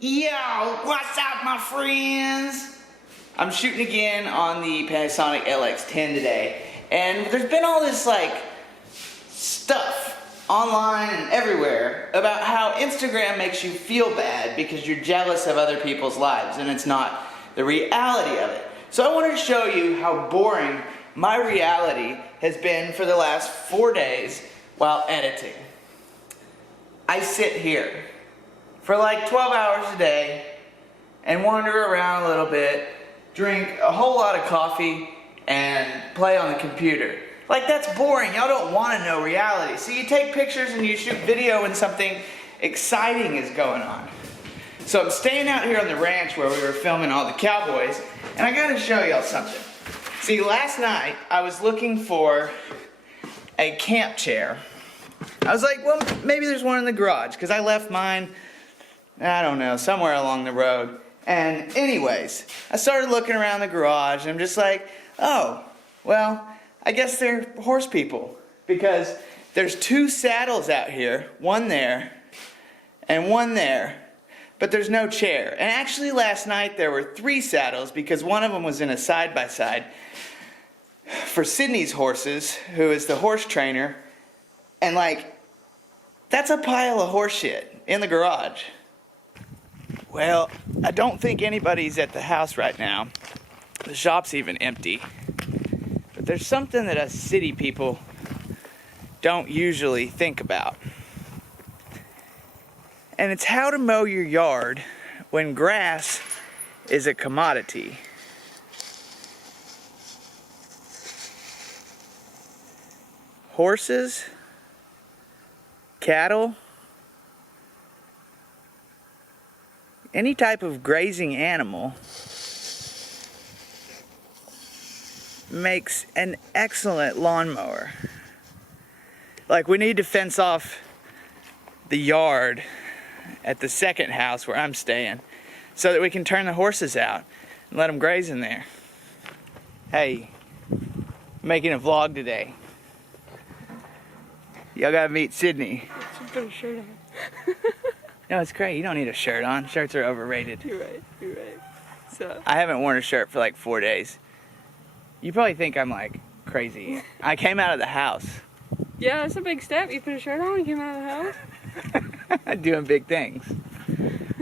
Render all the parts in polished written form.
Yo, what's up, my friends? I'm shooting again on the Panasonic LX10 today, and there's been all this like stuff online and everywhere about how Instagram makes you feel bad because you're jealous of other people's lives and it's not the reality of it. So I wanted to show you how boring my reality has been for the last 4 days while editing. I sit here for like 12 hours a day and wander around a little bit, drink a whole lot of coffee, and play on the computer. Like, that's boring. Y'all don't want to know reality. So you take pictures and you shoot video when something exciting is going on. So I'm staying out here on the ranch where we were filming all the cowboys, and I gotta show y'all something. See, last night I was looking for a camp chair. I was like, well, maybe there's one in the garage, because I left mine, I don't know, somewhere along the road. And anyways, I started looking around the garage, and I'm just like, oh, well, I guess they're horse people. Because there's 2 saddles out here, one there, and one there. But there's no chair. And actually last night there were 3 saddles, because one of them was in a side-by-side for Sydney's horses, who is the horse trainer. And like, that's a pile of horse shit in the garage. Well, I don't think anybody's at the house right now. The shop's even empty. But there's something that us city people don't usually think about. And it's how to mow your yard when grass is a commodity. Horses, cattle, any type of grazing animal makes an excellent lawnmower. Like, we need to fence off the yard at the second house where I'm staying so that we can turn the horses out and let them graze in there. Hey, I'm making a vlog today. Y'all gotta meet Sydney. Should put a shirt on. No, it's great. You don't need a shirt on. Shirts are overrated. You're right. So I haven't worn a shirt for like 4 days. You probably think I'm like crazy. I came out of the house. yeah, that's a big step. You put a shirt on and came out of the house. Doing big things.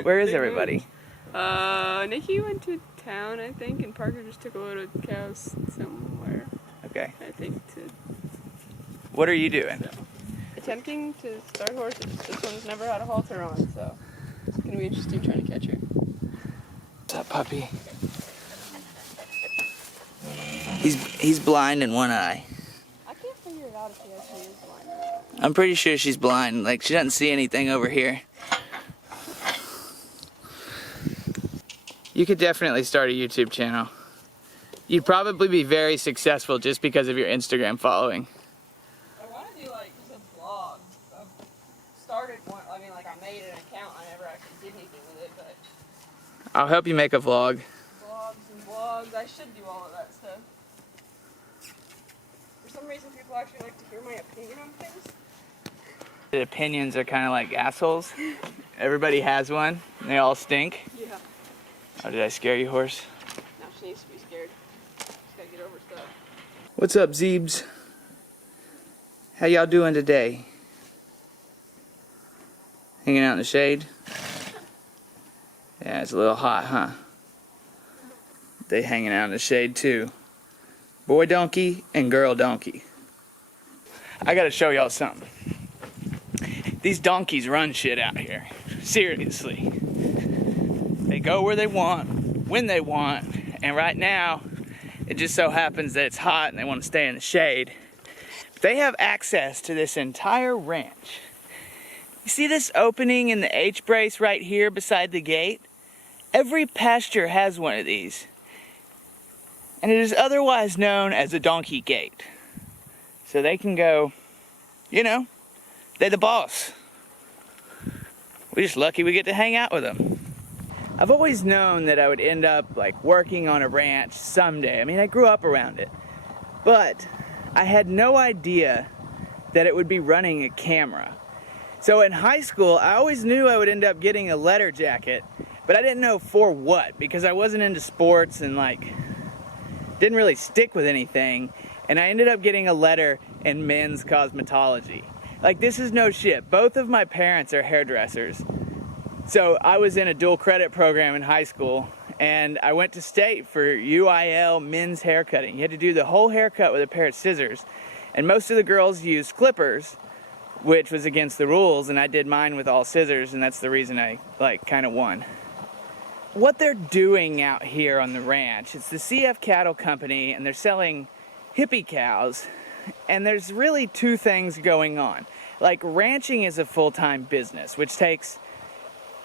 Where is everybody? Nikki went to town, I think, and Parker just took a load of cows somewhere. Okay. I think What are you doing? attempting to start horses. This one's never had a halter on, so it's gonna be interesting trying to catch her. What's up, puppy? He's blind in one eye. I can't figure it out if she actually is blind or not. I'm pretty sure she's blind. Like, she doesn't see anything over here. You could definitely start a YouTube channel. You'd probably be very successful just because of your Instagram following. I want to do like just a vlog. I've started one. I mean, like I made an account. I never actually did anything with it, but I'll help you make a vlog. vlogs. I should do all of that stuff. For some reason, people actually like to hear my opinion on things. The opinions are kind of like assholes. Everybody has one. And they all stink. Yeah. Oh, did I scare you, horse? Now she needs to be scared. She's gotta get over stuff. What's up, Zeebs? How y'all doing today? Hanging out in the shade? Yeah, it's a little hot, huh? They hanging out in the shade too. Boy donkey and girl donkey. I gotta show y'all something. These donkeys run shit out here. Seriously. They go where they want, when they want, and right now, it just so happens that it's hot and they want to stay in the shade. But they have access to this entire ranch. You see this opening in the H-brace right here beside the gate? Every pasture has one of these. And it is otherwise known as a donkey gate. So they can go, you know, they're the boss. We're just lucky we get to hang out with them. I've always known that I would end up like working on a ranch someday. I mean, I grew up around it. But I had no idea that it would be running a camera. So in high school, I always knew I would end up getting a letter jacket but I didn't know for what, because I wasn't into sports and like didn't really stick with anything, and I ended up getting a letter in men's cosmetology. Like, this is no shit. Both of my parents are hairdressers. So I was in a dual credit program in high school, and I went to state for UIL men's haircutting. You had to do the whole haircut with a pair of scissors, and most of the girls used clippers, which was against the rules, and I did mine with all scissors, and that's the reason I like kind of won. What they're doing out here on the ranch, it's the CF Cattle Company, and they're selling hippie cows, and there's really two things going on. Like, ranching is a full-time business, which takes,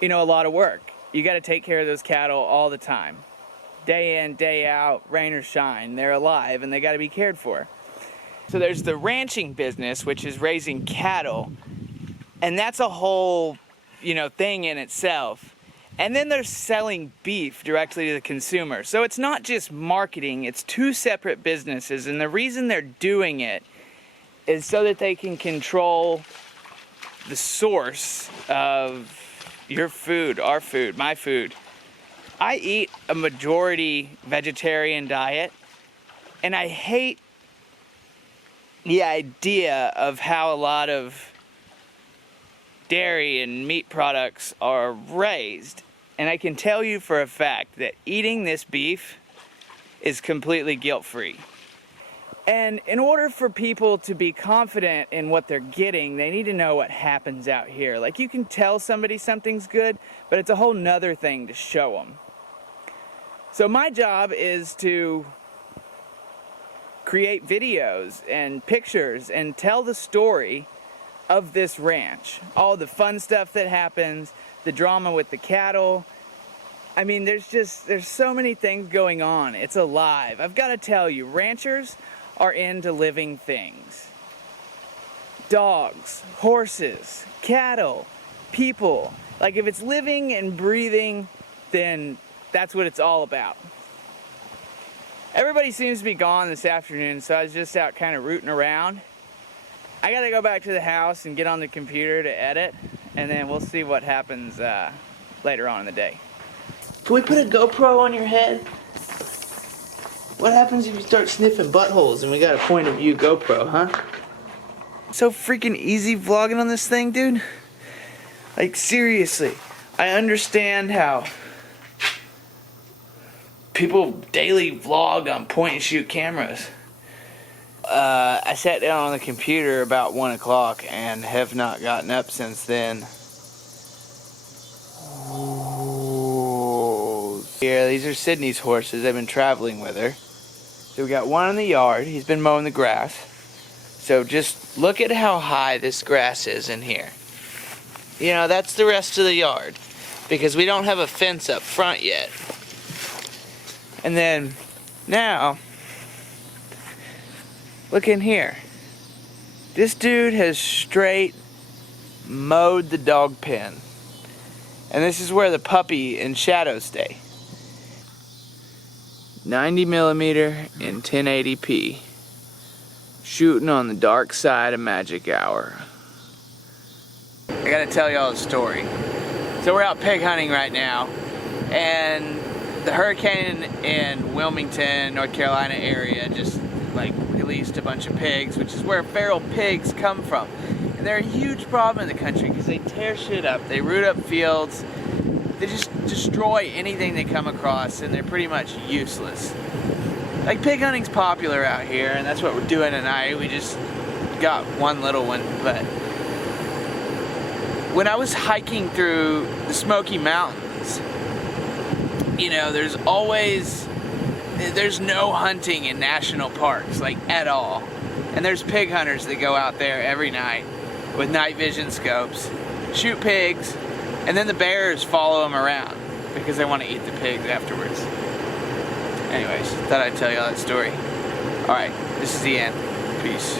you know, a lot of work. You got to take care of those cattle all the time. Day in, day out, rain or shine, they're alive and they got to be cared for. So there's the ranching business, which is raising cattle, and that's a whole, you know, thing in itself. And then they're selling beef directly to the consumer. So it's not just marketing, it's two separate businesses, and the reason they're doing it is so that they can control the source of your food, our food, my food. I eat a majority vegetarian diet, and I hate the idea of how a lot of dairy and meat products are raised. And I can tell you for a fact that eating this beef is completely guilt-free. And in order for people to be confident in what they're getting, they need to know what happens out here. Like, you can tell somebody something's good, but it's a whole nother thing to show them. So my job is to create videos and pictures and tell the story of this ranch. All the fun stuff that happens, the drama with the cattle. I mean, there's so many things going on. It's alive. I've got to tell you, ranchers are into living things. Dogs, horses, cattle, people. Like, if it's living and breathing, then that's what it's all about. Everybody seems to be gone this afternoon, so I was just out kind of rooting around. I gotta go back to the house and get on the computer to edit, and then we'll see what happens later on in the day. Can we put a GoPro on your head? What happens if you start sniffing buttholes and we got a point of view GoPro, huh? So freaking easy vlogging on this thing, dude. Like, seriously, I understand how people daily vlog on point and shoot cameras. I sat down on the computer about 1 o'clock and have not gotten up since then. Here, these are Sydney's horses. I've been traveling with her. So we got one in the yard. He's been mowing the grass. So just look at how high this grass is in here. You know, that's the rest of the yard, because we don't have a fence up front yet. And then now, look in here. This dude has straight mowed the dog pen. And this is where the puppy and Shadow stay. 90mm in 1080p. Shooting on the dark side of magic hour. I gotta tell y'all a story. So we're out pig hunting right now, and the hurricane in Wilmington, North Carolina area just like released a bunch of pigs, which is where feral pigs come from. And they're a huge problem in the country because they tear shit up, they root up fields, they just destroy anything they come across, and they're pretty much useless. Like, pig hunting's popular out here, and that's what we're doing tonight. We just got one little one, but when I was hiking through the Smoky Mountains, you know, there's no hunting in national parks, like, at all. And there's pig hunters that go out there every night with night vision scopes, shoot pigs, and then the bears follow them around because they want to eat the pigs afterwards. Anyways, thought I'd tell y'all that story. Alright, this is the end. Peace.